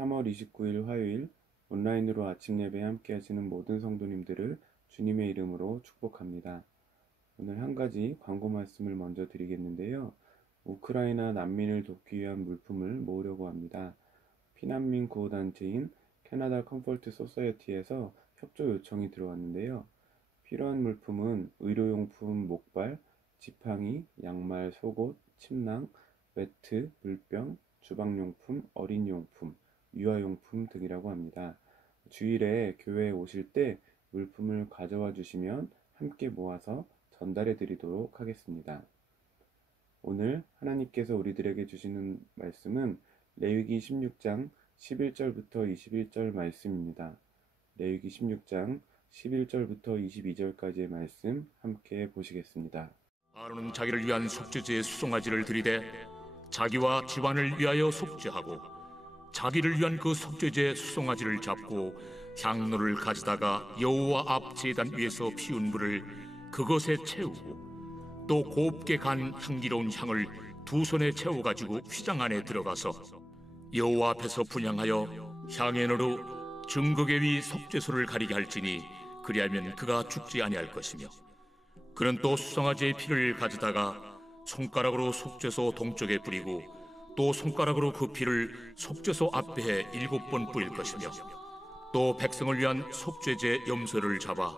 3월 29일 화요일 온라인으로 아침 예배에 함께 하시는 모든 성도님들을 주님의 이름으로 축복합니다. 오늘 한 가지 광고 말씀을 먼저 드리겠는데요. 우크라이나 난민을 돕기 위한 물품을 모으려고 합니다. 피난민 구호단체인 캐나다 컴포트 소사이어티에서 협조 요청이 들어왔는데요. 필요한 물품은 의료용품 목발, 지팡이, 양말, 속옷, 침낭, 매트, 물병, 주방용품, 어린이용품, 유아용품 등이라고 합니다. 주일에 교회에 오실 때 물품을 가져와 주시면 함께 모아서 전달해 드리도록 하겠습니다. 오늘 하나님께서 우리들에게 주시는 말씀은 레위기 16장 11절부터 21절 말씀입니다. 레위기 16장 11절부터 22절까지의 말씀 함께 보시겠습니다. 아론은 자기를 위한 속죄제의 수송아지를 들이되 자기와 집안을 위하여 속죄하고 자기를 위한 그 속죄제의 수송아지를 잡고 향로를 가져다가 여호와 앞 제단 위에서 피운 불을 그것에 채우고 또 곱게 간 향기로운 향을 두 손에 채워가지고 휘장 안에 들어가서 여호와 앞에서 분향하여 향연으로 증거계 위 속죄소를 가리게 할지니 그리하면 그가 죽지 아니할 것이며 그는 또 수송아지의 피를 가져다가 손가락으로 속죄소 동쪽에 뿌리고 또 손가락으로 그 피를 속죄소 앞에 7번 뿌릴 것이며 또 백성을 위한 속죄제 염소를 잡아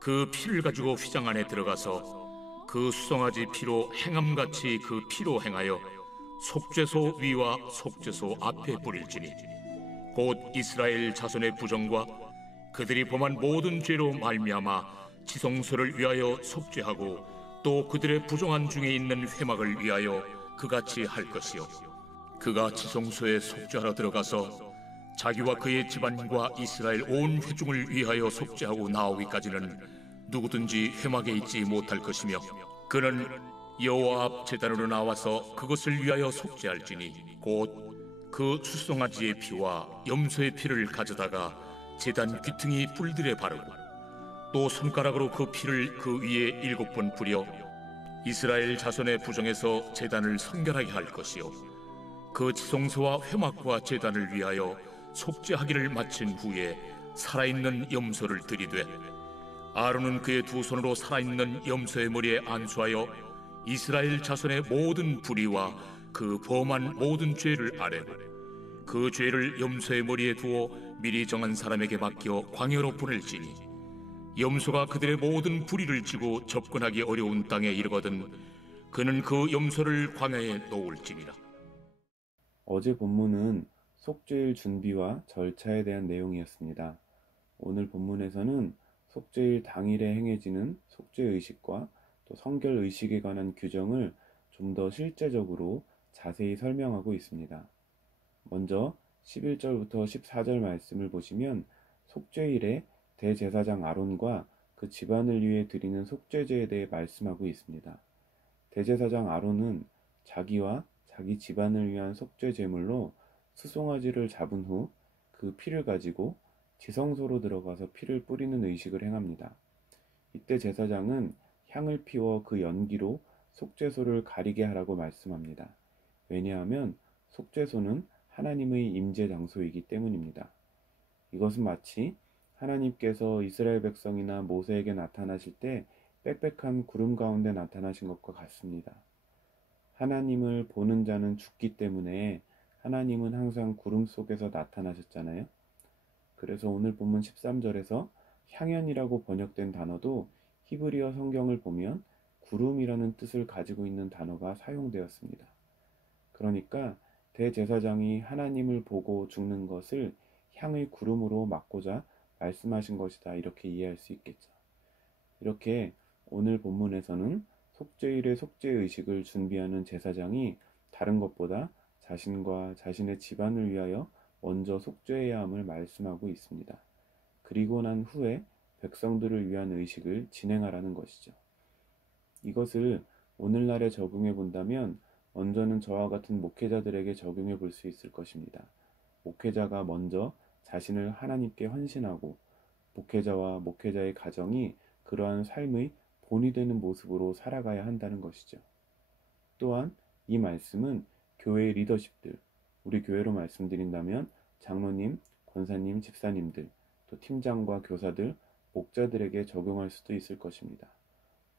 그 피를 가지고 휘장 안에 들어가서 그 수송아지 피로 행함같이 그 피로 행하여 속죄소 위와 속죄소 앞에 뿌릴지니 곧 이스라엘 자손의 부정과 그들이 범한 모든 죄로 말미암아 지성소를 위하여 속죄하고 또 그들의 부정한 중에 있는 회막을 위하여 그같이 할 것이요 그가 지성소에 속죄하러 들어가서 자기와 그의 집안과 이스라엘 온 회중을 위하여 속죄하고 나오기까지는 누구든지 회막에 있지 못할 것이며 그는 여호와 앞 제단으로 나와서 그것을 위하여 속죄할지니 곧 그 수송아지의 피와 염소의 피를 가져다가 제단 귀퉁이 뿔들에 바르고 또 손가락으로 그 피를 그 위에 7번 뿌려 이스라엘 자손의 부정에서 제단을 성결하게 할 것이요 그 지성소와 회막과 제단을 위하여 속죄하기를 마친 후에 살아있는 염소를 들이되 아론은 그의 두 손으로 살아있는 염소의 머리에 안수하여 이스라엘 자손의 모든 불의와 그 범한 모든 죄를 아뢰고 그 죄를 염소의 머리에 두어 미리 정한 사람에게 맡겨 광야로 보낼지니 염소가 그들의 모든 불의를 지고 접근하기 어려운 땅에 이르거든 그는 그 염소를 광야에 놓을지니라. 어제 본문은 속죄일 준비와 절차에 대한 내용이었습니다. 오늘 본문에서는 속죄일 당일에 행해지는 속죄의식과 또 성결의식에 관한 규정을 좀 더 실제적으로 자세히 설명하고 있습니다. 먼저 11절부터 14절 말씀을 보시면 속죄일에 대제사장 아론과 그 집안을 위해 드리는 속죄제에 대해 말씀하고 있습니다. 대제사장 아론은 자기와 자기 집안을 위한 속죄 제물로 수송아지를 잡은 후 그 피를 가지고 지성소로 들어가서 피를 뿌리는 의식을 행합니다. 이때 제사장은 향을 피워 그 연기로 속죄소를 가리게 하라고 말씀합니다. 왜냐하면 속죄소는 하나님의 임재 장소이기 때문입니다. 이것은 마치 하나님께서 이스라엘 백성이나 모세에게 나타나실 때 빽빽한 구름 가운데 나타나신 것과 같습니다. 하나님을 보는 자는 죽기 때문에 하나님은 항상 구름 속에서 나타나셨잖아요. 그래서 오늘 본문 13절에서 향연이라고 번역된 단어도 히브리어 성경을 보면 구름이라는 뜻을 가지고 있는 단어가 사용되었습니다. 그러니까 대제사장이 하나님을 보고 죽는 것을 향의 구름으로 막고자 말씀하신 것이다, 이렇게 이해할 수 있겠죠. 이렇게 오늘 본문에서는 속죄일의 속죄의식을 준비하는 제사장이 다른 것보다 자신과 자신의 집안을 위하여 먼저 속죄해야 함을 말씀하고 있습니다. 그리고 난 후에 백성들을 위한 의식을 진행하라는 것이죠. 이것을 오늘날에 적용해 본다면 먼저는 저와 같은 목회자들에게 적용해 볼 수 있을 것입니다. 목회자가 먼저 자신을 하나님께 헌신하고 목회자와 목회자의 가정이 그러한 삶의 본이 되는 모습으로 살아가야 한다는 것이죠. 또한 이 말씀은 교회의 리더십들, 우리 교회로 말씀드린다면 장로님, 권사님, 집사님들, 또 팀장과 교사들, 목자들에게 적용할 수도 있을 것입니다.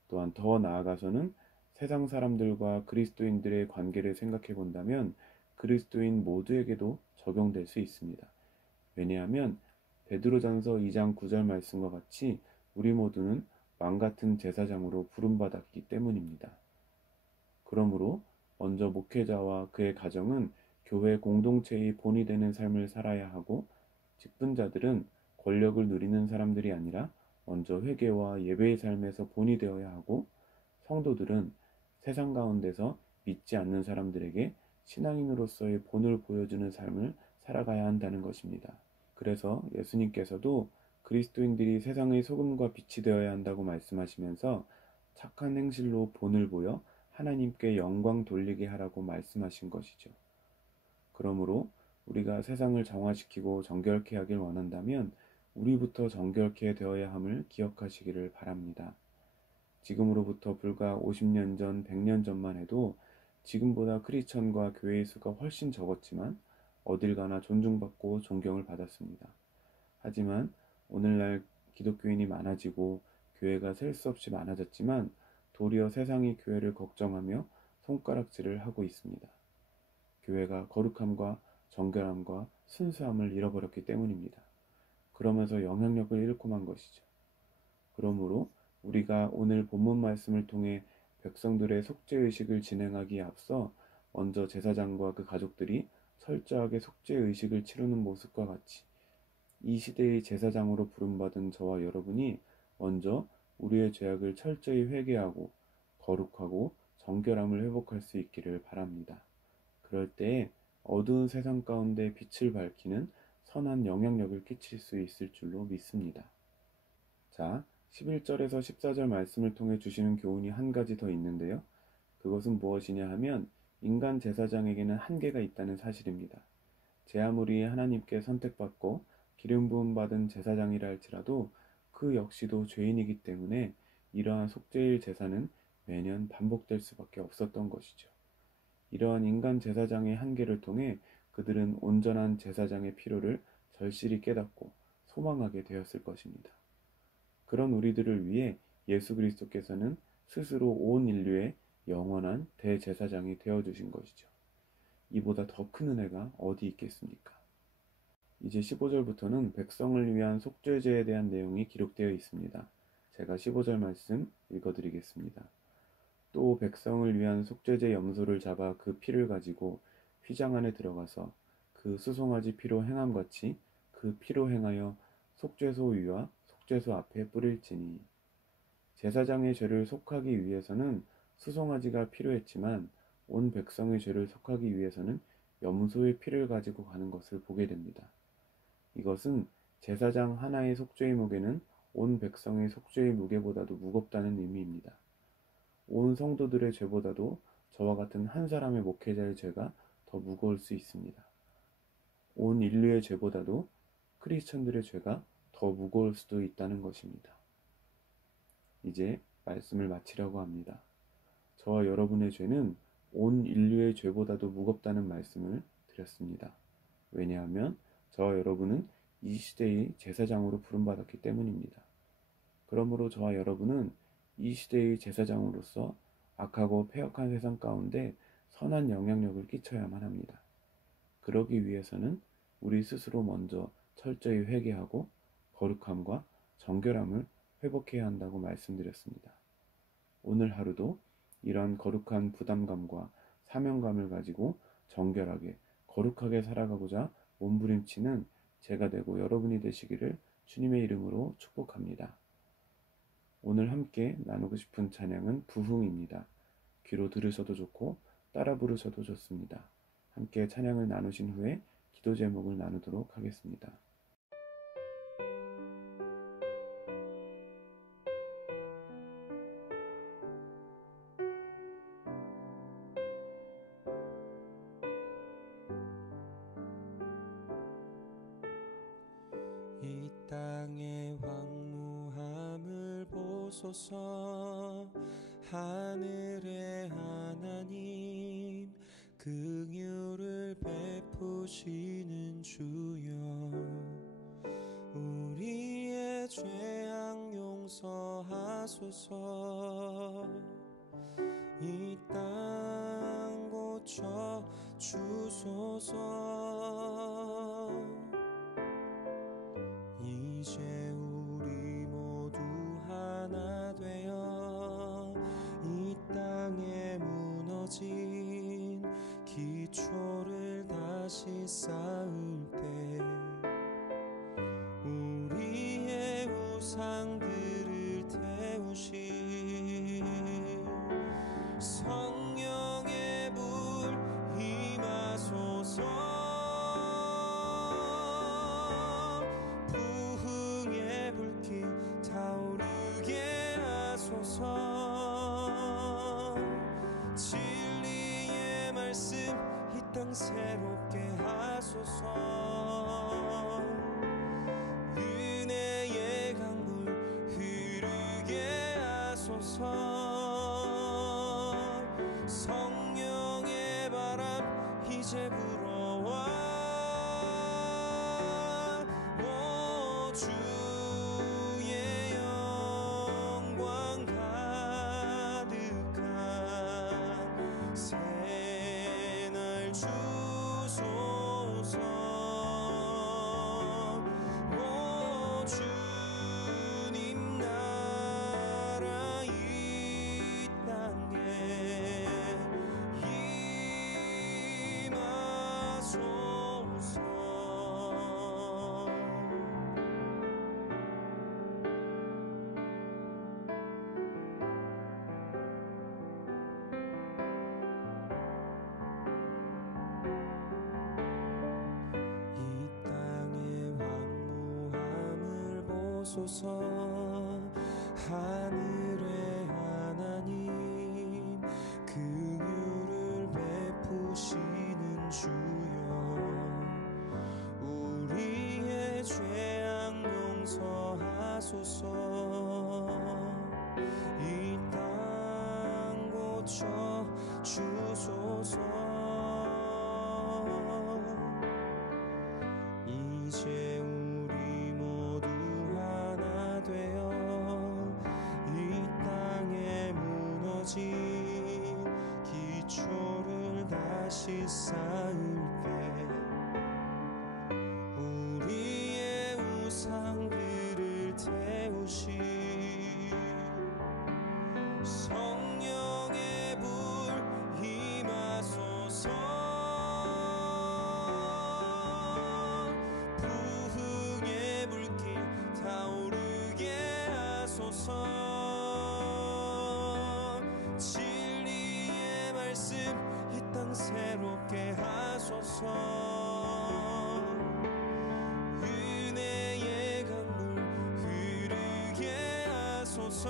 또한 더 나아가서는 세상 사람들과 그리스도인들의 관계를 생각해 본다면 그리스도인 모두에게도 적용될 수 있습니다. 왜냐하면 베드로전서 2장 9절 말씀과 같이 우리 모두는 왕같은 제사장으로 부름받았기 때문입니다. 그러므로 먼저 목회자와 그의 가정은 교회 공동체의 본이 되는 삶을 살아야 하고, 직분자들은 권력을 누리는 사람들이 아니라 먼저 회개와 예배의 삶에서 본이 되어야 하고, 성도들은 세상 가운데서 믿지 않는 사람들에게 신앙인으로서의 본을 보여주는 삶을 살아가야 한다는 것입니다. 그래서 예수님께서도 그리스도인들이 세상의 소금과 빛이 되어야 한다고 말씀하시면서 착한 행실로 본을 보여 하나님께 영광 돌리게 하라고 말씀하신 것이죠. 그러므로 우리가 세상을 정화시키고 정결케 하길 원한다면 우리부터 정결케 되어야 함을 기억하시기를 바랍니다. 지금으로부터 불과 50년 전, 100년 전만 해도 지금보다 크리스천과 교회의 수가 훨씬 적었지만 어딜 가나 존중받고 존경을 받았습니다. 하지만 오늘날 기독교인이 많아지고 교회가 셀 수 없이 많아졌지만 도리어 세상이 교회를 걱정하며 손가락질을 하고 있습니다. 교회가 거룩함과 정결함과 순수함을 잃어버렸기 때문입니다. 그러면서 영향력을 잃고 만 것이죠. 그러므로 우리가 오늘 본문 말씀을 통해 백성들의 속죄의식을 진행하기에 앞서 먼저 제사장과 그 가족들이 철저하게 속죄의식을 치르는 모습과 같이 이 시대의 제사장으로 부름받은 저와 여러분이 먼저 우리의 죄악을 철저히 회개하고 거룩하고 정결함을 회복할 수 있기를 바랍니다. 그럴 때에 어두운 세상 가운데 빛을 밝히는 선한 영향력을 끼칠 수 있을 줄로 믿습니다. 자, 11절에서 14절 말씀을 통해 주시는 교훈이 한 가지 더 있는데요. 그것은 무엇이냐 하면 인간 제사장에게는 한계가 있다는 사실입니다. 제 아무리 하나님께 선택받고 기름 부음 받은 제사장이라 할지라도 그 역시도 죄인이기 때문에 이러한 속죄일 제사는 매년 반복될 수밖에 없었던 것이죠. 이러한 인간 제사장의 한계를 통해 그들은 온전한 제사장의 필요를 절실히 깨닫고 소망하게 되었을 것입니다. 그런 우리들을 위해 예수 그리스도께서는 스스로 온 인류의 영원한 대제사장이 되어주신 것이죠. 이보다 더 큰 은혜가 어디 있겠습니까? 이제 15절부터는 백성을 위한 속죄제에 대한 내용이 기록되어 있습니다. 제가 15절 말씀 읽어드리겠습니다. 또 백성을 위한 속죄제 염소를 잡아 그 피를 가지고 휘장 안에 들어가서 그 수송아지 피로 행함같이 그 피로 행하여 속죄소 위와 속죄소 앞에 뿌릴지니. 제사장의 죄를 속하기 위해서는 수송아지가 필요했지만 온 백성의 죄를 속하기 위해서는 염소의 피를 가지고 가는 것을 보게 됩니다. 이것은 제사장 하나의 속죄의 무게는 온 백성의 속죄의 무게보다도 무겁다는 의미입니다. 온 성도들의 죄보다도 저와 같은 한 사람의 목회자의 죄가 더 무거울 수 있습니다. 온 인류의 죄보다도 크리스천들의 죄가 더 무거울 수도 있다는 것입니다. 이제 말씀을 마치려고 합니다. 저와 여러분의 죄는 온 인류의 죄보다도 무겁다는 말씀을 드렸습니다. 왜냐하면 저와 여러분은 이 시대의 제사장으로 부름받았기 때문입니다. 그러므로 저와 여러분은 이 시대의 제사장으로서 악하고 패역한 세상 가운데 선한 영향력을 끼쳐야만 합니다. 그러기 위해서는 우리 스스로 먼저 철저히 회개하고 거룩함과 정결함을 회복해야 한다고 말씀드렸습니다. 오늘 하루도 이런 거룩한 부담감과 사명감을 가지고 정결하게 거룩하게 살아가고자 몸부림치는 제가 되고 여러분이 되시기를 주님의 이름으로 축복합니다. 오늘 함께 나누고 싶은 찬양은 부흥입니다. 귀로 들으셔도 좋고 따라 부르셔도 좋습니다. 함께 찬양을 나누신 후에 기도 제목을 나누도록 하겠습니다. 이 땅의 황무함을 보소서. 하늘의 하나님 긍휼을 베푸 베푸시는 주여 우리의 죄악 용서하소서 이 땅 고쳐 주소서 이제 우리 모두 하나 되어 이 땅에 무너진 기초를 다시 쌓을 때 우리의 우상들을 태우신 성령의 불 임하소서 부흥의 불길 타오르게 하소서 진리의 말씀 이 땅 새롭게 하소서 은혜의 강물 흐르게 하소서 성령의 바람 이제 불어와 오 주의 영광 가득한 새날 주소서 오 주님 나라 이 땅에 임하소서 이 땅의 황무함을 보소서 하늘의 하나님 긍휼을 베푸시는 주여 우리의 죄악 용서하소서 이 땅 고쳐 주소서 이제 우리 모두 하나 되어 이 땅에 무너진 기초를 다시 쌓을 때 우리의 우상들을 태우신 성령의 불 임하소서 부흥의 불길 타오르게 하소서 진리의 말씀 이 땅 새롭게 하소서 은혜의 강물 흐르게 하소서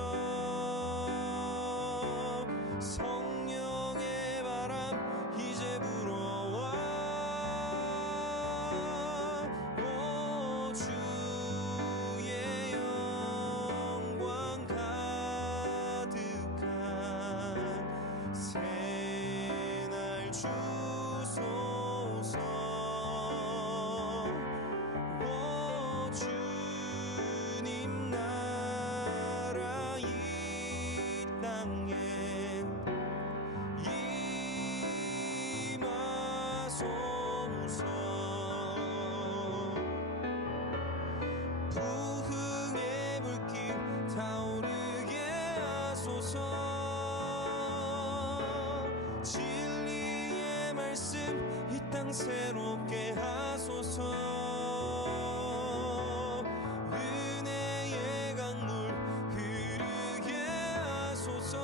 성령의 바람 이제 불어와 오 주의 영광 가득한 새날 주소서 오 주님 나라 이 땅에 임하소서 부흥의 불길 타오르게 하소서 진리의 말씀 이 땅 새롭게 하소서 은혜의 강물 흐르게 하소서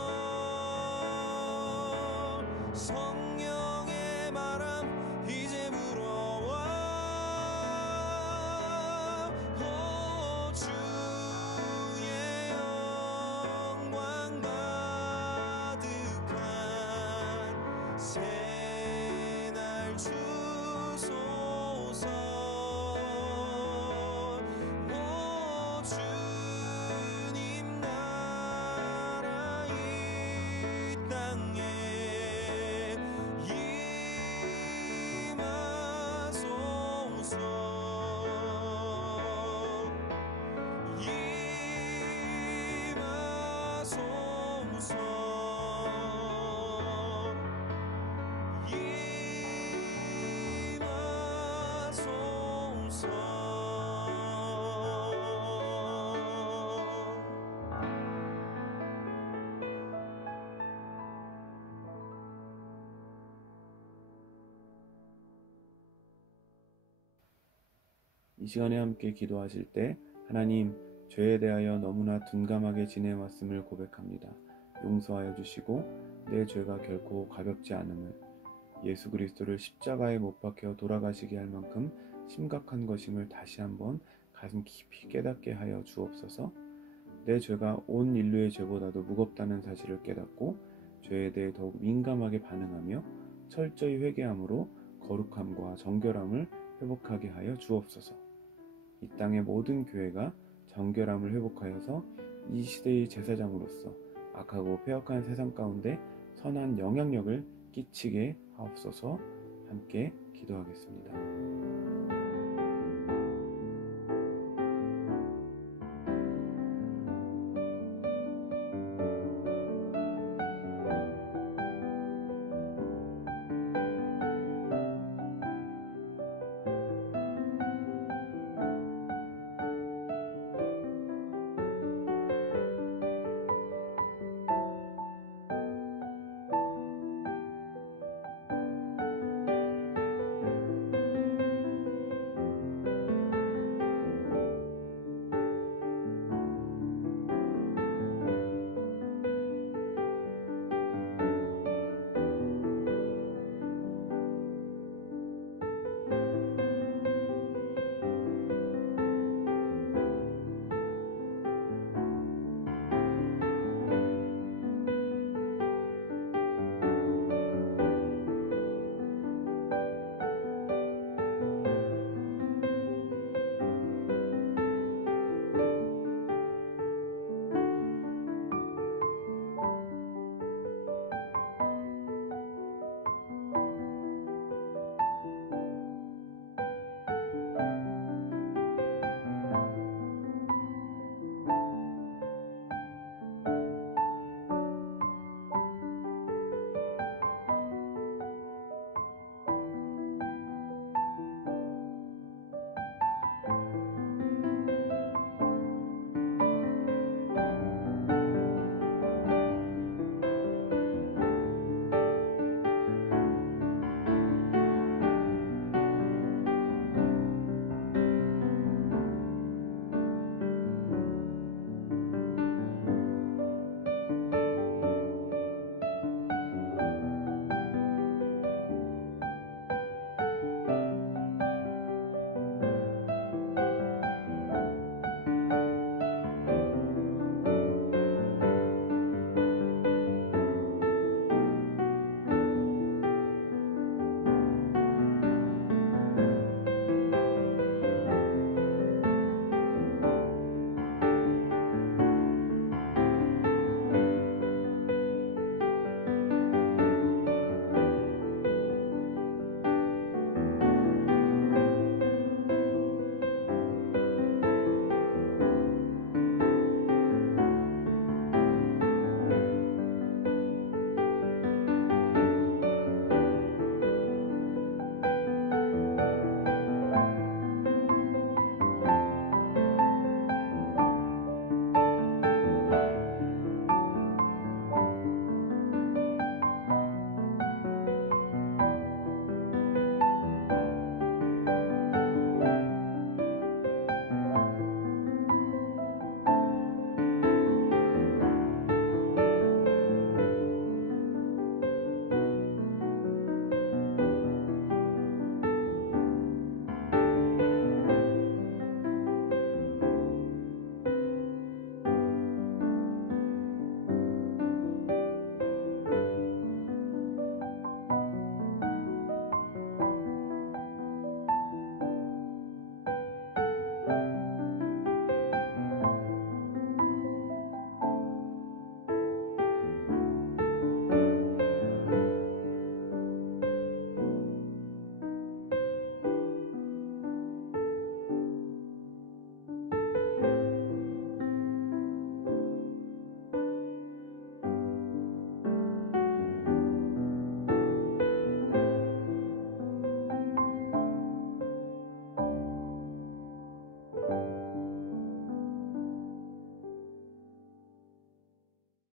성령의 바람 이제 불어와 오 주의 영광 가득한 새날 주소서 오 주님 나라 이 땅에 임하소서 이 시간에 함께 기도하실 때 하나님, 죄에 대하여 너무나 둔감하게 지내왔음을 고백합니다. 용서하여 주시고 내 죄가 결코 가볍지 않음을, 예수 그리스도를 십자가에 못 박혀 돌아가시게 할 만큼 심각한 것임을 다시 한번 가슴 깊이 깨닫게 하여 주옵소서. 내 죄가 온 인류의 죄보다도 무겁다는 사실을 깨닫고 죄에 대해 더욱 민감하게 반응하며 철저히 회개함으로 거룩함과 정결함을 회복하게 하여 주옵소서. 이 땅의 모든 교회가 정결함을 회복하여서 이 시대의 제사장으로서 악하고 폐역한 세상 가운데 선한 영향력을 끼치게 하옵소서. 함께 기도하겠습니다.